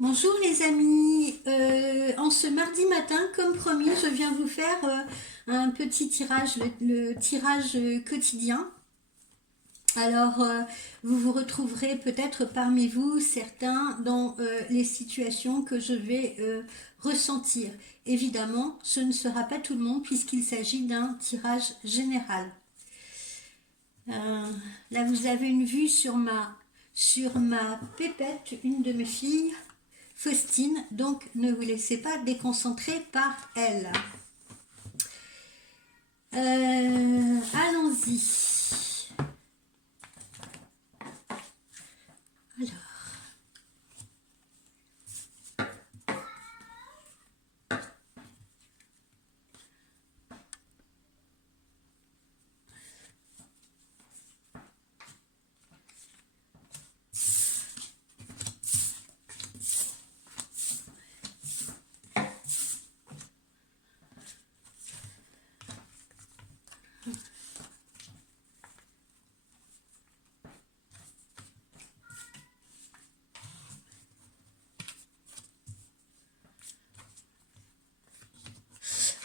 Bonjour les amis. En ce mardi matin, comme promis, je viens vous faire un petit tirage, le tirage quotidien. Alors, vous vous retrouverez peut-être parmi vous certains dans les situations que je vais ressentir. Évidemment, ce ne sera pas tout le monde puisqu'il s'agit d'un tirage général. Euh, Là, vous avez une vue sur ma pépette, une de mes filles, Faustine, donc ne vous laissez pas déconcentrer par elle. Allons-y.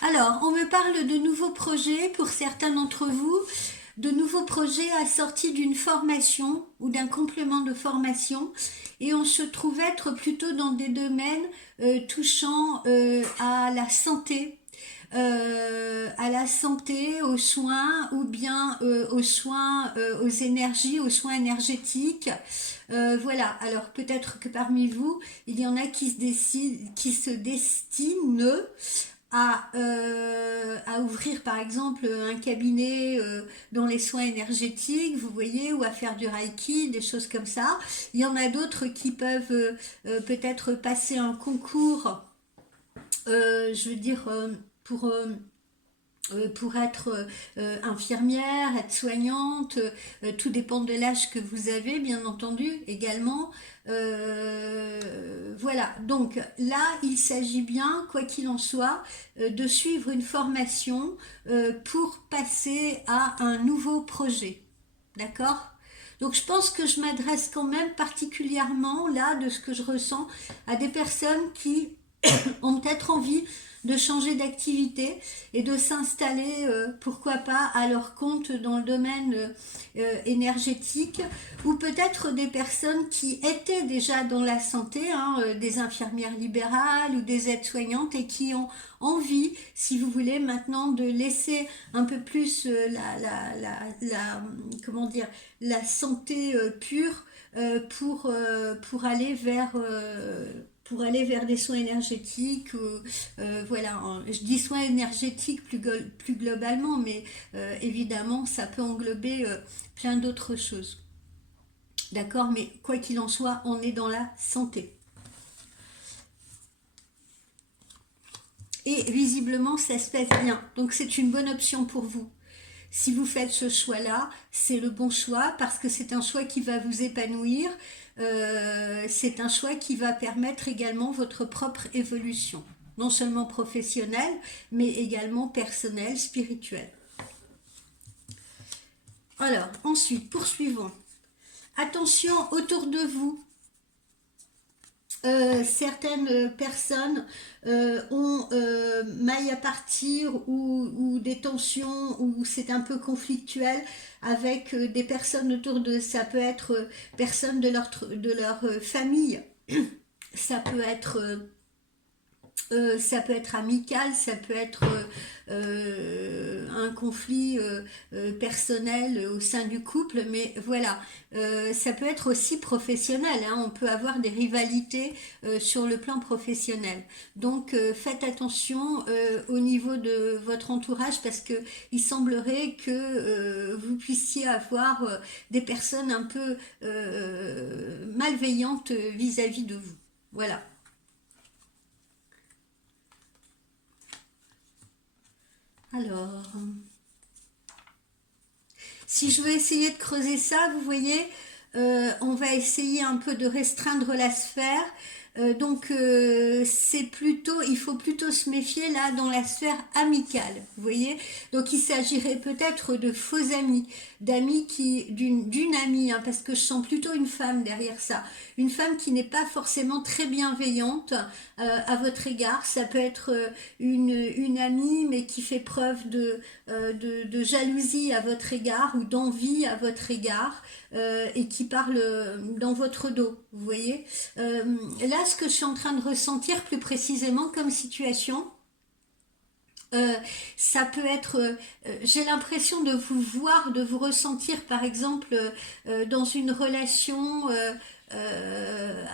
Alors, on me parle de nouveaux projets pour certains d'entre vous, de nouveaux projets assortis d'une formation ou d'un complément de formation, et on se trouve être plutôt dans des domaines touchant à la santé, aux soins ou bien aux soins, aux énergies, aux soins énergétiques. Voilà, alors peut-être que parmi vous, il y en a qui se destinent à ouvrir par exemple un cabinet dans les soins énergétiques, vous voyez, ou à faire du reiki, des choses comme ça. Il y en a d'autres qui peuvent peut-être passer un concours, je veux dire, pour... pour être infirmière, être soignante, tout dépend de l'âge que vous avez, bien entendu, également. Voilà, donc là, il s'agit bien, quoi qu'il en soit, de suivre une formation pour passer à un nouveau projet. D'accord? Donc je pense que je m'adresse quand même particulièrement, là, de ce que je ressens, à des personnes qui ont peut-être envie de changer d'activité et de s'installer, pourquoi pas, à leur compte dans le domaine énergétique, ou peut-être des personnes qui étaient déjà dans la santé, hein, des infirmières libérales ou des aides-soignantes et qui ont envie, si vous voulez, maintenant de laisser un peu plus comment dire, la santé pure pour aller vers des soins énergétiques. Voilà, je dis soins énergétiques plus globalement, mais évidemment, ça peut englober plein d'autres choses. D'accord, mais quoi qu'il en soit, on est dans la santé. Et visiblement, ça se passe bien. Donc, c'est une bonne option pour vous. Si vous faites ce choix-là, c'est le bon choix parce que c'est un choix qui va vous épanouir. C'est un choix qui va permettre également votre propre évolution, non seulement professionnelle, mais également personnelle, spirituelle. Alors, ensuite, poursuivons. Attention autour de vous. Certaines personnes ont maille à partir ou des tensions où c'est un peu conflictuel avec des personnes autour de ça peut être personnes de leur famille, ça peut être ça peut être amical, ça peut être un conflit personnel au sein du couple, mais voilà, ça peut être aussi professionnel, hein, on peut avoir des rivalités sur le plan professionnel. Donc faites attention au niveau de votre entourage parce que il semblerait que vous puissiez avoir des personnes un peu malveillantes vis-à-vis de vous. Voilà. Alors, si je veux essayer de creuser ça, vous voyez, on va essayer un peu de restreindre la sphère. C'est plutôt, il faut plutôt se méfier là dans la sphère amicale, vous voyez. Donc il s'agirait peut-être de faux amis, d'amis qui, d'une amie, hein, parce que je sens plutôt une femme derrière ça, une femme qui n'est pas forcément très bienveillante à votre égard. Ça peut être une amie, mais qui fait preuve de jalousie à votre égard ou d'envie à votre égard. Et qui parle dans votre dos, vous voyez. Là, ce que je suis en train de ressentir plus précisément comme situation, ça peut être, j'ai l'impression de vous voir, de vous ressentir par exemple dans une relation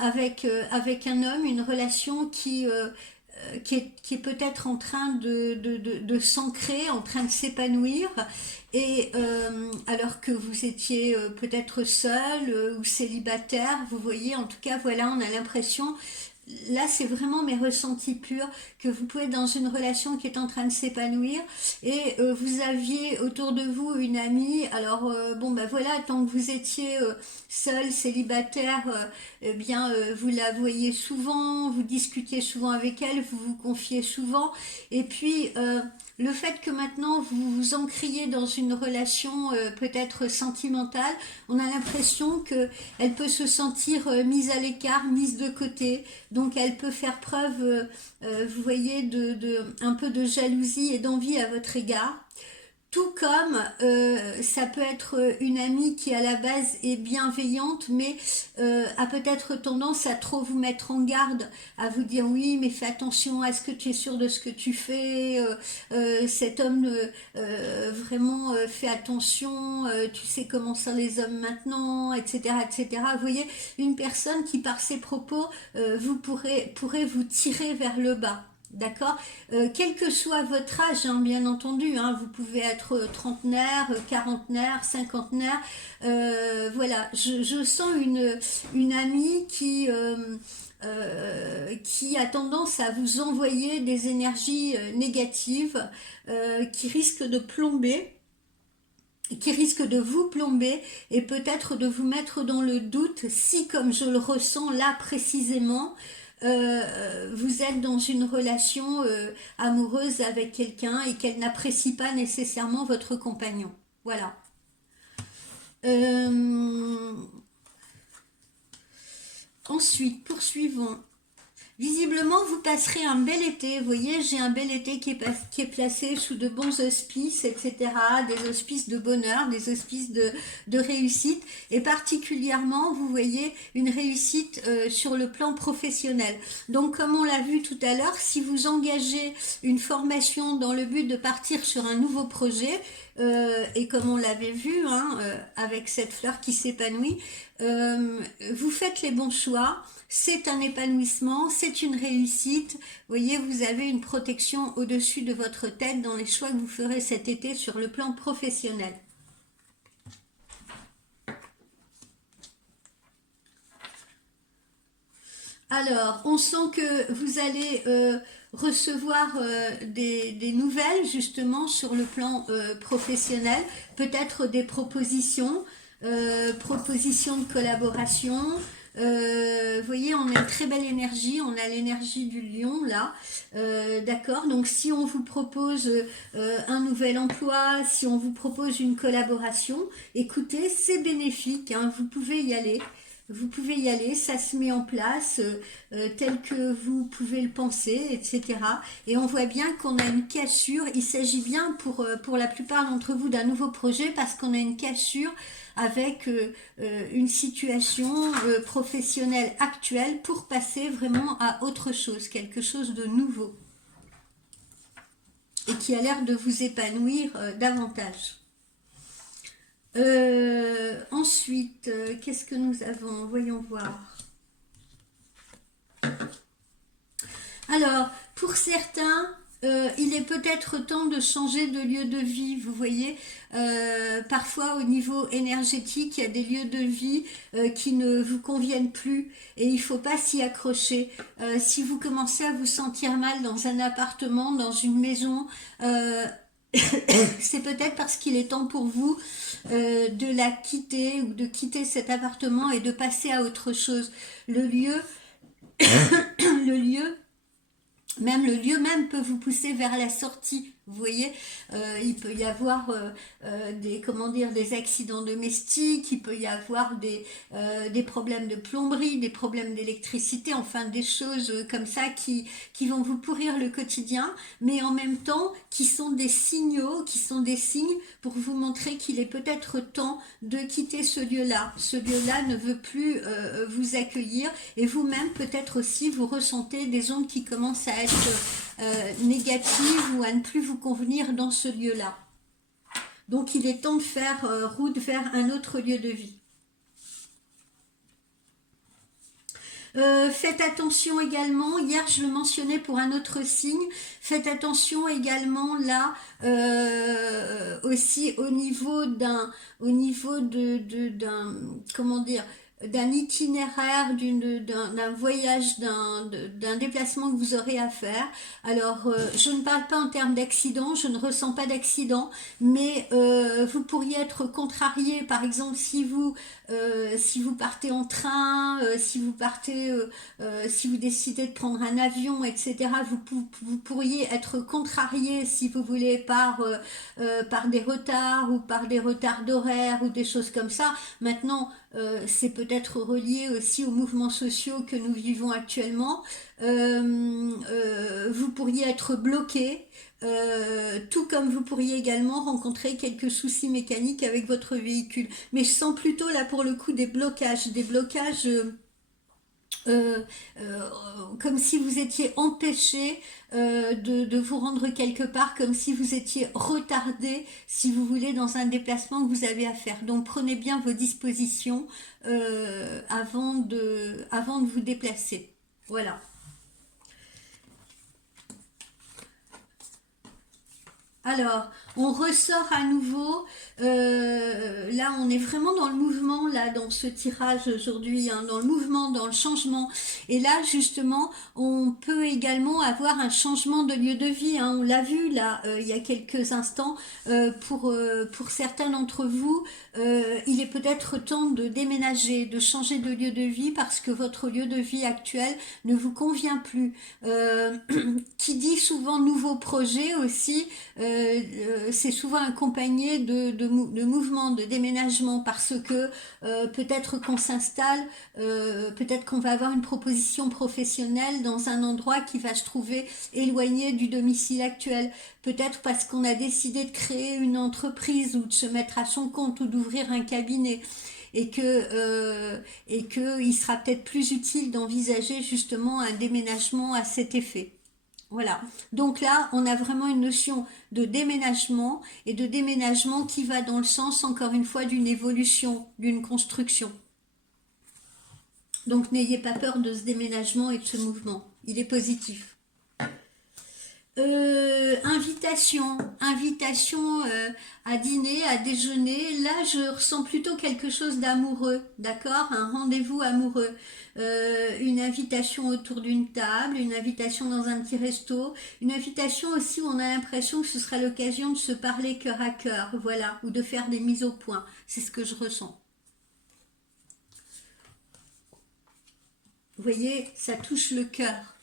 avec un homme, une relation qui est peut-être en train de s'ancrer, en train de s'épanouir, et alors que vous étiez peut-être seul ou célibataire, vous voyez, en tout cas, voilà, on a l'impression, là c'est vraiment mes ressentis purs, que vous pouvez être dans une relation qui est en train de s'épanouir, et vous aviez autour de vous une amie. Alors bon ben voilà, tant que vous étiez seul, célibataire, eh bien vous la voyez souvent, vous discutiez souvent avec elle, vous vous confiez souvent, et puis le fait que maintenant vous vous encriez dans une relation peut-être sentimentale, on a l'impression que elle peut se sentir mise à l'écart, mise de côté. Donc elle peut faire preuve, vous voyez, un peu de jalousie et d'envie à votre égard. Tout comme ça peut être une amie qui à la base est bienveillante, mais a peut-être tendance à trop vous mettre en garde, à vous dire oui, mais fais attention, est-ce que tu es sûr de ce que tu fais, cet homme vraiment fais attention, tu sais comment sont les hommes maintenant, etc., etc. Vous voyez, une personne qui par ses propos pourrait vous tirer vers le bas. D'accord. Quel que soit votre âge, hein, bien entendu, hein, vous pouvez être trentenaire, quarantenaire, cinquantenaire. Voilà, je sens une amie qui a tendance à vous envoyer des énergies négatives qui risquent de plomber, qui risque de vous plomber et peut-être de vous mettre dans le doute si, comme je le ressens là précisément, vous êtes dans une relation amoureuse avec quelqu'un et qu'elle n'apprécie pas nécessairement votre compagnon. Voilà. Euh, Ensuite, poursuivons. Visiblement, vous passerez un bel été. Vous voyez, j'ai un bel été qui est placé sous de bons auspices, etc. Des auspices de bonheur, des auspices de réussite. Et particulièrement, vous voyez, une réussite sur le plan professionnel. Donc, comme on l'a vu tout à l'heure, si vous engagez une formation dans le but de partir sur un nouveau projet, et comme on l'avait vu, hein, avec cette fleur qui s'épanouit, vous faites les bons choix. C'est un épanouissement, c'est une réussite. Vous voyez, vous avez une protection au-dessus de votre tête dans les choix que vous ferez cet été sur le plan professionnel. Alors, on sent que vous allez recevoir des nouvelles justement sur le plan professionnel, peut-être des propositions, propositions de collaboration. Vous voyez, on a une très belle énergie, on a l'énergie du lion là, d'accord. Donc si on vous propose un nouvel emploi, si on vous propose une collaboration, écoutez, c'est bénéfique, hein, vous pouvez y aller. Vous pouvez y aller, ça se met en place tel que vous pouvez le penser, etc. Et on voit bien qu'on a une cassure. Il s'agit bien pour la plupart d'entre vous d'un nouveau projet parce qu'on a une cassure avec une situation professionnelle actuelle pour passer vraiment à autre chose, quelque chose de nouveau et qui a l'air de vous épanouir davantage. Ensuite, qu'est-ce que nous avons? Voyons voir. Alors, pour certains, il est peut-être temps de changer de lieu de vie, vous voyez. Parfois, au niveau énergétique, il y a des lieux de vie qui ne vous conviennent plus et il ne faut pas s'y accrocher. Si vous commencez à vous sentir mal dans un appartement, dans une maison, c'est peut-être parce qu'il est temps pour vous de la quitter ou de quitter cet appartement et de passer à autre chose. Le lieu le lieu, même le lieu même peut vous pousser vers la sortie. Vous voyez, il peut y avoir des, comment dire, des accidents domestiques, il peut y avoir des problèmes de plomberie, des problèmes d'électricité, enfin des choses comme ça qui vont vous pourrir le quotidien, mais en même temps qui sont des signaux, qui sont des signes pour vous montrer qu'il est peut-être temps de quitter ce lieu-là. Ce lieu-là ne veut plus vous accueillir et vous-même peut-être aussi vous ressentez des ondes qui commencent à être négatives ou à ne plus vous convenir dans ce lieu-là. Donc il est temps de faire route vers un autre lieu de vie. Faites attention également, hier je le mentionnais pour un autre signe, faites attention également là aussi au niveau d'un, comment dire, d'un itinéraire, d'un voyage, d'un déplacement que vous aurez à faire. Alors, je ne parle pas en termes d'accident, je ne ressens pas d'accident, mais vous pourriez être contrarié, par exemple, si vous partez en train, si vous décidez de prendre un avion, etc., vous pourriez être contrarié, si vous voulez, par des retards ou par des retards d'horaire ou des choses comme ça. Maintenant, c'est peut-être relié aussi aux mouvements sociaux que nous vivons actuellement. Vous pourriez être bloqué, tout comme vous pourriez également rencontrer quelques soucis mécaniques avec votre véhicule. Mais je sens plutôt là pour le coup des blocages euh, euh, comme si vous étiez empêché de vous rendre quelque part, comme si vous étiez retardé, si vous voulez, dans un déplacement que vous avez à faire. Donc prenez bien vos dispositions avant de vous déplacer. Voilà. Alors, on ressort à nouveau. Là, on est vraiment dans le mouvement, là, dans ce tirage aujourd'hui, hein, dans le mouvement, dans le changement. Et là, justement, on peut également avoir un changement de lieu de vie, hein. On l'a vu là, il y a quelques instants. Pour certains d'entre vous, il est peut-être temps de déménager, de changer de lieu de vie parce que votre lieu de vie actuel ne vous convient plus. Qui dit souvent nouveau projet aussi, c'est souvent accompagné de mouvements, de déménagement parce que peut-être qu'on s'installe, peut-être qu'on va avoir une proposition professionnelle dans un endroit qui va se trouver éloigné du domicile actuel. Peut-être parce qu'on a décidé de créer une entreprise ou de se mettre à son compte ou d'ouvrir un cabinet et que il sera peut-être plus utile d'envisager justement un déménagement à cet effet. Voilà. Donc là, on a vraiment une notion de déménagement et de déménagement qui va dans le sens, encore une fois, d'une évolution, d'une construction. Donc n'ayez pas peur de ce déménagement et de ce mouvement. Il est positif. Invitation à dîner, à déjeuner. Là, je ressens plutôt quelque chose d'amoureux, d'accord? Un rendez-vous amoureux. Une invitation autour d'une table, une invitation dans un petit resto, une invitation aussi où on a l'impression que ce sera l'occasion de se parler cœur à cœur, voilà, ou de faire des mises au point. C'est ce que je ressens. Vous voyez, ça touche le cœur.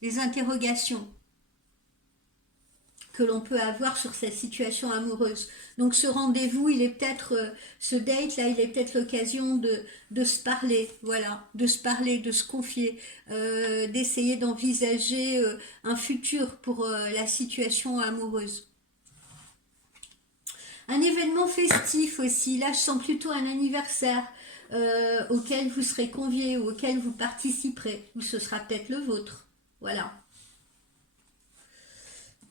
Les interrogations que l'on peut avoir sur cette situation amoureuse. Donc ce rendez-vous, il est peut-être, ce date là, il est peut-être l'occasion de se parler, voilà, de se parler, de se confier, d'essayer d'envisager un futur pour la situation amoureuse. Un événement festif aussi, là je sens plutôt un anniversaire auquel vous serez conviés ou auquel vous participerez, ou ce sera peut-être le vôtre, voilà.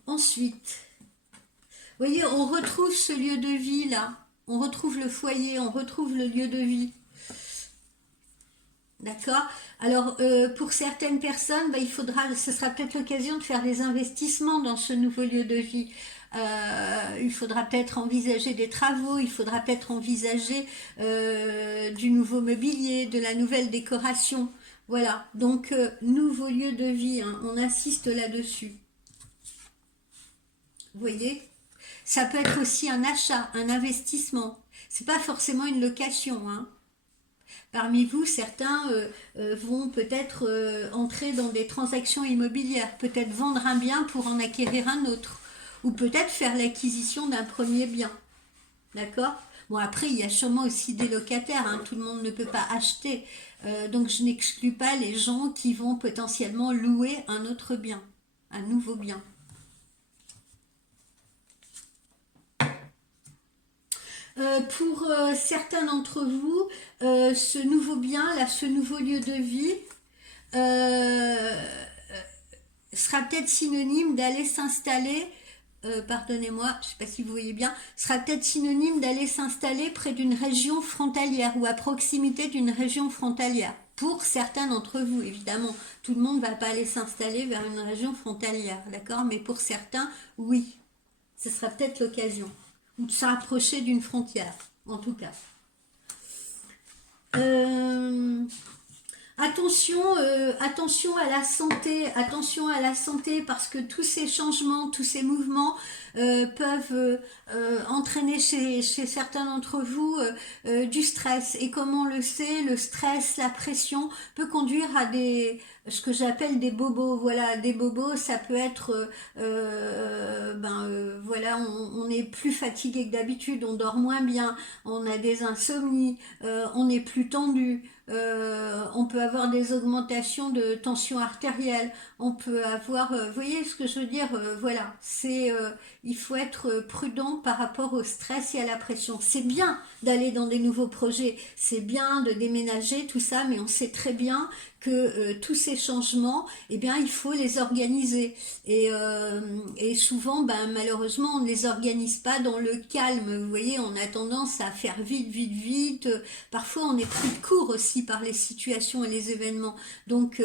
Ensuite, vous voyez, on retrouve ce lieu de vie là. On retrouve le foyer, on retrouve le lieu de vie. D'accord. Alors, pour certaines personnes, bah, ce sera peut-être l'occasion de faire des investissements dans ce nouveau lieu de vie. Il faudra peut-être envisager des travaux, il faudra peut-être envisager du nouveau mobilier, de la nouvelle décoration. Voilà. Donc, nouveau lieu de vie, hein, on insiste là-dessus. Vous voyez? Ça peut être aussi un achat, un investissement. C'est pas forcément une location, hein. Parmi vous, certains vont peut-être entrer dans des transactions immobilières, peut-être vendre un bien pour en acquérir un autre, ou peut-être faire l'acquisition d'un premier bien. D'accord? Bon, après, il y a sûrement aussi des locataires, hein, tout le monde ne peut pas acheter. Donc, je n'exclus pas les gens qui vont potentiellement louer un autre bien, un nouveau bien. Pour certains d'entre vous, ce nouveau bien, là, ce nouveau lieu de vie, euh, sera peut-être synonyme d'aller s'installer, pardonnez-moi, je ne sais pas si vous voyez bien, sera peut-être synonyme d'aller s'installer près d'une région frontalière ou à proximité d'une région frontalière. Pour certains d'entre vous, évidemment, tout le monde ne va pas aller s'installer vers une région frontalière, d'accord? Mais pour certains, oui, ce sera peut-être l'occasion. Ou de s'approcher d'une frontière, en tout cas. Euh, attention à la santé parce que tous ces changements, tous ces mouvements peuvent entraîner chez certains d'entre vous du stress. Et comme on le sait, le stress, la pression peut conduire à ce que j'appelle des bobos. Voilà, des bobos, ça peut être, voilà, on est plus fatigué que d'habitude, on dort moins bien, on a des insomnies, on est plus tendu. On peut avoir des augmentations de tension artérielle, on peut avoir, vous voyez ce que je veux dire, voilà, il faut être prudent par rapport au stress et à la pression. C'est bien d'aller dans des nouveaux projets, c'est bien de déménager, tout ça, mais on sait très bien que tous ces changements, eh bien, il faut les organiser. Et souvent, ben, malheureusement, on ne les organise pas dans le calme. Vous voyez, on a tendance à faire vite, vite, vite. Parfois, on est pris de court aussi par les situations et les événements. Donc,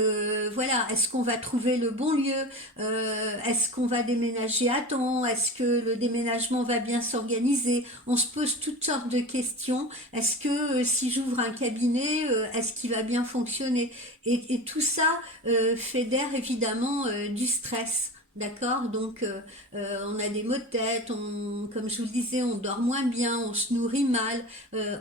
voilà, est-ce qu'on va trouver le bon lieu? Est-ce qu'on va déménager à temps? Est-ce que le déménagement va bien s'organiser? On se pose toutes sortes de questions. Est-ce que si j'ouvre un cabinet, est-ce qu'il va bien fonctionner? Et tout ça fédère évidemment du stress. D'accord? Donc, on a des maux de tête, comme je vous le disais, on dort moins bien, on se nourrit mal,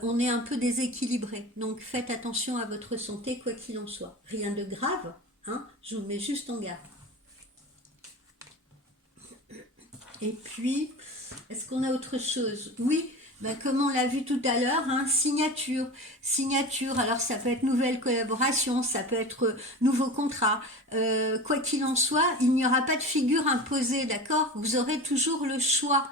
on est un peu déséquilibré. Donc, faites attention à votre santé, quoi qu'il en soit. Rien de grave, hein? Je vous mets juste en garde. Et puis, est-ce qu'on a autre chose? Oui, ben comme on l'a vu tout à l'heure, hein, signature. Signature, alors ça peut être nouvelle collaboration, ça peut être nouveau contrat. Quoi qu'il en soit, il n'y aura pas de figure imposée, d'accord? Vous aurez toujours le choix.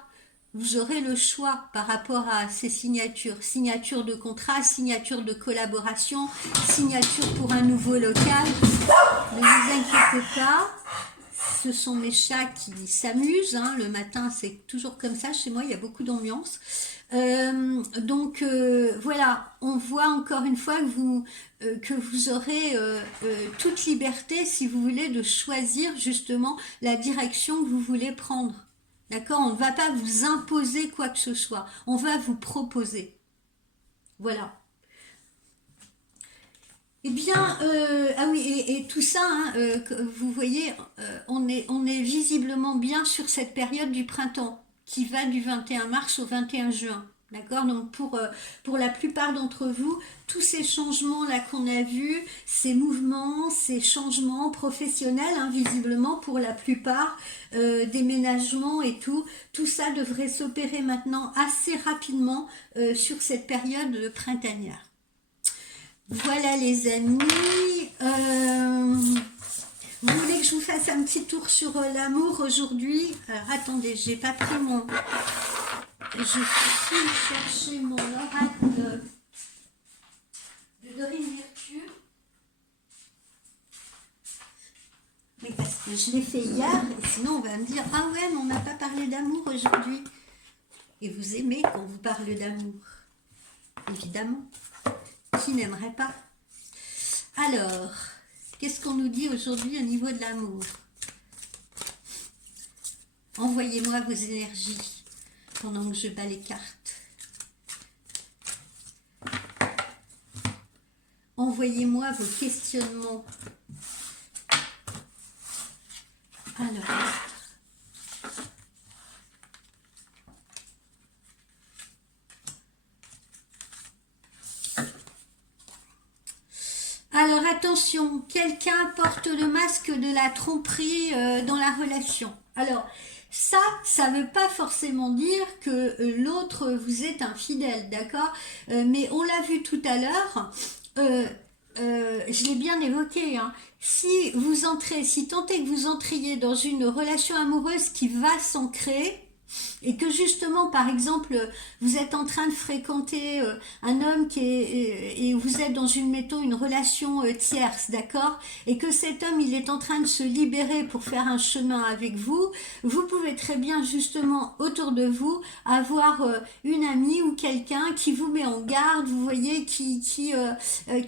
Vous aurez le choix par rapport à ces signatures. Signature de contrat, signature de collaboration, signature pour un nouveau local. Ne vous inquiétez pas. Ce sont mes chats qui s'amusent, hein. Le matin, c'est toujours comme ça. Chez moi, il y a beaucoup d'ambiance. Voilà, on voit encore une fois que vous aurez toute liberté, si vous voulez, de choisir justement la direction que vous voulez prendre. D'accord? On ne va pas vous imposer quoi que ce soit. On va vous proposer. Voilà. Eh bien, ah oui, et tout ça, hein, vous voyez, on est visiblement bien sur cette période du printemps qui va du 21 mars au 21 juin. D'accord? Donc pour la plupart d'entre vous, tous ces changements-là qu'on a vus, ces mouvements, ces changements professionnels, hein, visiblement pour la plupart, déménagements et tout ça devrait s'opérer maintenant assez rapidement sur cette période printanière. Voilà les amis, vous voulez que je vous fasse un petit tour sur l'amour aujourd'hui? Alors attendez, j'ai pas pris mon... Je suis chercher mon oracle de Dorine Virtue. Oui, parce que je l'ai fait hier, et sinon on va me dire, ah ouais, mais on n'a pas parlé d'amour aujourd'hui. Et vous aimez qu'on vous parle d'amour, évidemment. Qui n'aimerait pas? Alors, qu'est-ce qu'on nous dit aujourd'hui au niveau de l'amour? Envoyez-moi vos énergies pendant que je bats les cartes. Envoyez-moi vos questionnements. Alors... attention, quelqu'un porte le masque de la tromperie dans la relation. Alors, ça veut pas forcément dire que l'autre vous est infidèle, d'accord? Mais on l'a vu tout à l'heure, je l'ai bien évoqué, hein. Si tant est que vous entriez dans une relation amoureuse qui va s'ancrer, et que justement, par exemple, vous êtes en train de fréquenter un homme et vous êtes dans mettons, une relation tierce, d'accord? Et que cet homme, il est en train de se libérer pour faire un chemin avec vous, vous pouvez très bien, justement, autour de vous, avoir une amie ou quelqu'un qui vous met en garde, vous voyez, qui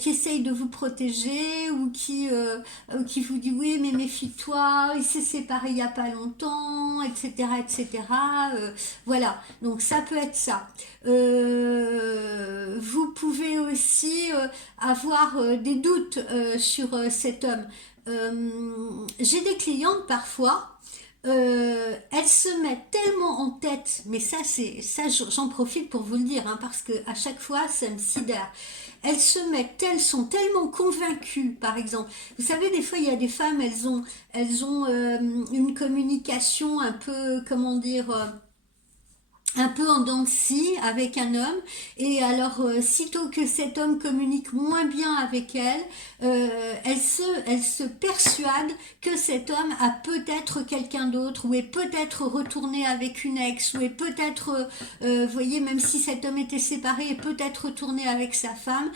essaye de vous protéger ou qui vous dit oui, mais méfie-toi, il s'est séparé il n'y a pas longtemps, etc., etc. Voilà, donc ça peut être ça. Vous pouvez aussi avoir des doutes sur cet homme. J'ai des clientes parfois, elles se mettent tellement en tête, mais j'en profite pour vous le dire, hein, parce que à chaque fois ça me sidère. Elles sont tellement convaincues, par exemple. Vous savez, des fois, il y a des femmes, elles ont une communication un peu, comment dire, un peu en dents de scie avec un homme, et alors sitôt que cet homme communique moins bien avec elle, elle se persuade que cet homme a peut-être quelqu'un d'autre, ou est peut-être retourné avec une ex, ou est peut-être, vous voyez, même si cet homme était séparé, est peut-être retourné avec sa femme.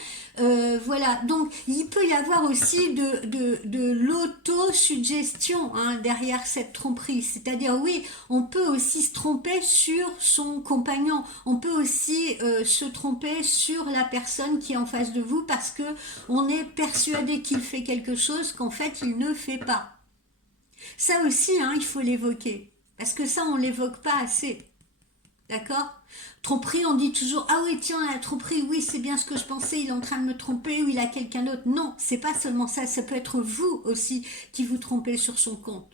Voilà, donc il peut y avoir aussi de l'autosuggestion, hein, derrière cette tromperie, c'est-à-dire oui, on peut aussi se tromper sur son compagnon, on peut aussi se tromper sur la personne qui est en face de vous parce que on est persuadé qu'il fait quelque chose qu'en fait il ne fait pas. Ça aussi, hein, il faut l'évoquer, parce que ça on l'évoque pas assez. D'accord? Tromperie, on dit toujours, ah oui, tiens, la tromperie, oui, c'est bien ce que je pensais, il est en train de me tromper, ou il a quelqu'un d'autre. Non, c'est pas seulement ça, ça peut être vous aussi qui vous trompez sur son compte.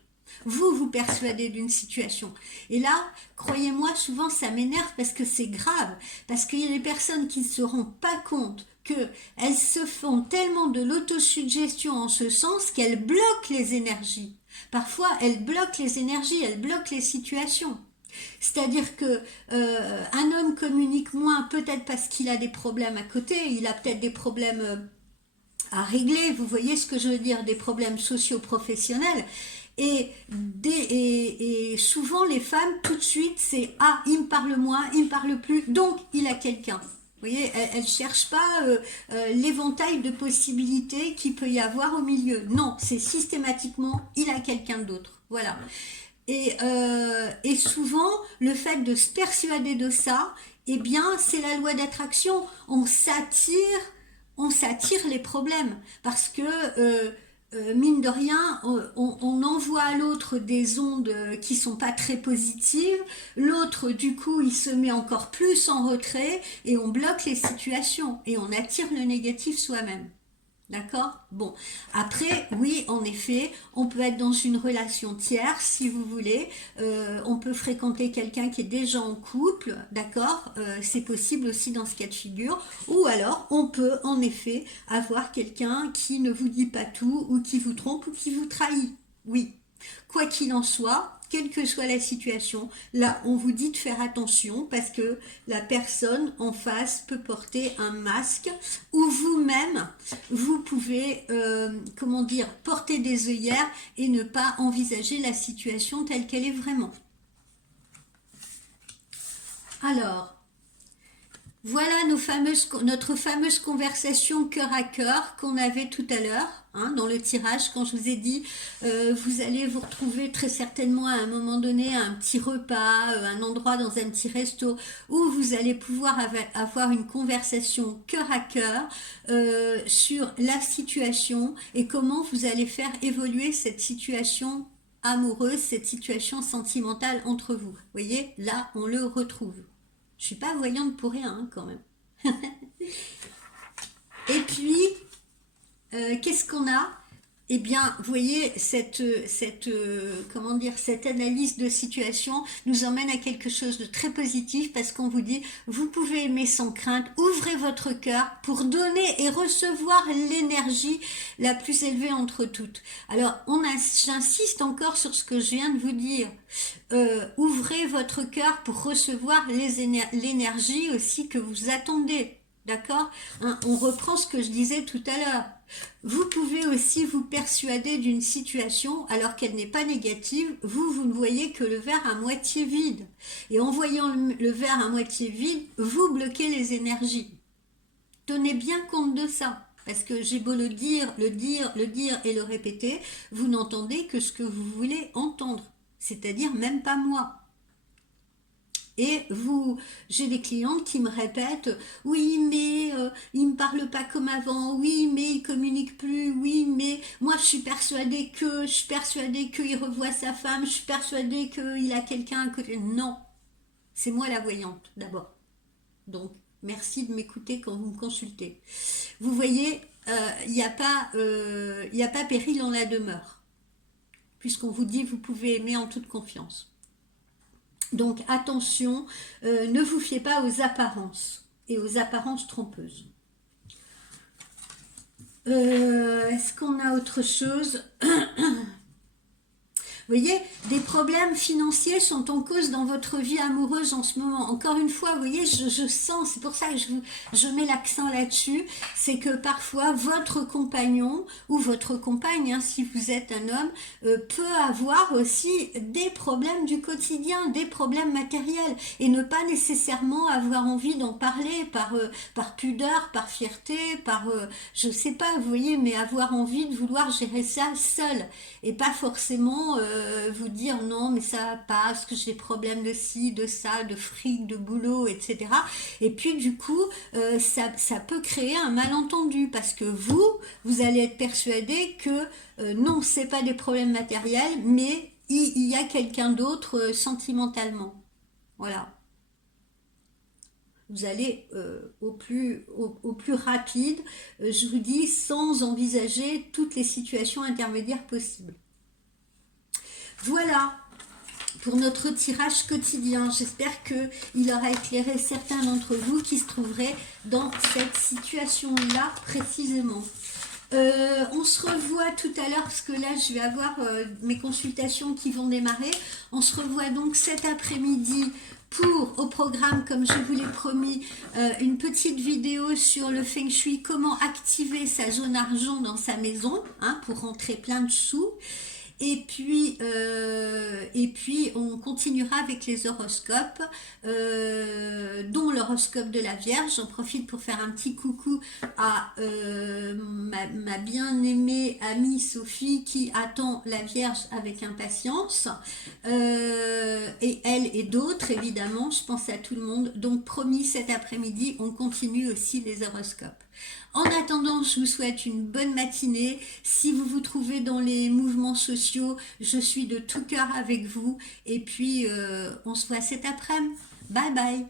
Vous persuadez d'une situation. Et là, croyez-moi, souvent ça m'énerve parce que c'est grave, parce qu'il y a des personnes qui ne se rendent pas compte qu'elles se font tellement de l'autosuggestion en ce sens qu'elles bloquent les énergies. Parfois, elles bloquent les énergies, elles bloquent les situations. C'est-à-dire que un homme communique moins, peut-être parce qu'il a des problèmes à côté, il a peut-être des problèmes à régler, vous voyez ce que je veux dire, des problèmes socio-professionnels. Et souvent les femmes, tout de suite, c'est ah, il me parle moins, il me parle plus, donc il a quelqu'un. Vous voyez, elle ne cherche pas l'éventail de possibilités qu'il peut y avoir au milieu. Non, c'est systématiquement, il a quelqu'un d'autre. Voilà. Et souvent, le fait de se persuader de ça, eh bien, c'est la loi d'attraction. On s'attire les problèmes. Parce que, mine de rien, on envoie à l'autre des ondes qui sont pas très positives. L'autre, du coup, il se met encore plus en retrait et on bloque les situations. Et on attire le négatif soi-même. D'accord? Bon. Après, oui, en effet, on peut être dans une relation tierce, si vous voulez. On peut fréquenter quelqu'un qui est déjà en couple, d'accord? C'est possible aussi dans ce cas de figure. Ou alors, on peut, en effet, avoir quelqu'un qui ne vous dit pas tout, ou qui vous trompe, ou qui vous trahit. Oui. Quoi qu'il en soit, quelle que soit la situation, là, on vous dit de faire attention parce que la personne en face peut porter un masque ou vous-même, vous pouvez, comment dire, porter des œillères et ne pas envisager la situation telle qu'elle est vraiment. Alors, voilà notre fameuse conversation cœur à cœur qu'on avait tout à l'heure, hein, dans le tirage, quand je vous ai dit vous allez vous retrouver très certainement à un moment donné à un petit repas, un endroit dans un petit resto où vous allez pouvoir avoir une conversation cœur à cœur sur la situation et comment vous allez faire évoluer cette situation amoureuse, cette situation sentimentale entre vous. Vous voyez, là on le retrouve. Je suis pas voyante pour rien, hein, quand même. Et puis, qu'est-ce qu'on a? eh bien, vous voyez, comment dire, cette analyse de situation nous emmène à quelque chose de très positif parce qu'on vous dit, vous pouvez aimer sans crainte, ouvrez votre cœur pour donner et recevoir l'énergie la plus élevée entre toutes. Alors, j'insiste encore sur ce que je viens de vous dire. Ouvrez votre cœur pour recevoir l'énergie aussi que vous attendez. D'accord, hein, on reprend ce que je disais tout à l'heure. Vous pouvez aussi vous persuader d'une situation alors qu'elle n'est pas négative. Vous ne voyez que le verre à moitié vide. Et en voyant le verre à moitié vide, vous bloquez les énergies. Tenez bien compte de ça. Parce que j'ai beau le dire et le répéter, vous n'entendez que ce que vous voulez entendre. C'est-à-dire même pas moi. Et j'ai des clientes qui me répètent, oui, mais il me parle pas comme avant, oui, mais il communique plus, oui, mais moi je suis persuadée qu'il revoit sa femme, je suis persuadée qu'il a quelqu'un à côté. Non, c'est moi la voyante d'abord. Donc, merci de m'écouter quand vous me consultez. Vous voyez, il n'y a pas péril en la demeure, puisqu'on vous dit vous pouvez aimer en toute confiance. Donc attention, ne vous fiez pas aux apparences et aux apparences trompeuses. Est-ce qu'on a autre chose? Vous voyez, des problèmes financiers sont en cause dans votre vie amoureuse en ce moment. Encore une fois, vous voyez, je sens, c'est pour ça que je mets l'accent là-dessus, c'est que parfois votre compagnon ou votre compagne, hein, si vous êtes un homme, peut avoir aussi des problèmes du quotidien, des problèmes matériels et ne pas nécessairement avoir envie d'en parler par pudeur, par fierté, je sais pas, vous voyez, mais avoir envie de vouloir gérer ça seul et pas forcément vous dire non mais ça passe, que j'ai problème de ci, de ça, de fric, de boulot, etc. Et puis du coup ça peut créer un malentendu parce que vous allez être persuadé que non, c'est pas des problèmes matériels, mais il y a quelqu'un d'autre sentimentalement. Voilà. Vous allez au plus rapide, je vous dis, sans envisager toutes les situations intermédiaires possibles. Voilà pour notre tirage quotidien. J'espère qu'il aura éclairé certains d'entre vous qui se trouveraient dans cette situation-là précisément. On se revoit tout à l'heure parce que là je vais avoir mes consultations qui vont démarrer. On se revoit donc cet après-midi au programme, comme je vous l'ai promis, une petite vidéo sur le Feng Shui, comment activer sa zone argent dans sa maison, hein, pour rentrer plein de sous. Et puis on continuera avec les horoscopes, dont l'horoscope de la Vierge. J'en profite pour faire un petit coucou à ma bien-aimée amie Sophie qui attend la Vierge avec impatience. Et elle et d'autres, évidemment, je pense à tout le monde. Donc promis, cet après-midi, on continue aussi les horoscopes. En attendant, je vous souhaite une bonne matinée. Si vous vous trouvez dans les mouvements sociaux, je suis de tout cœur avec vous. Et puis, on se voit cet après-midi. Bye bye.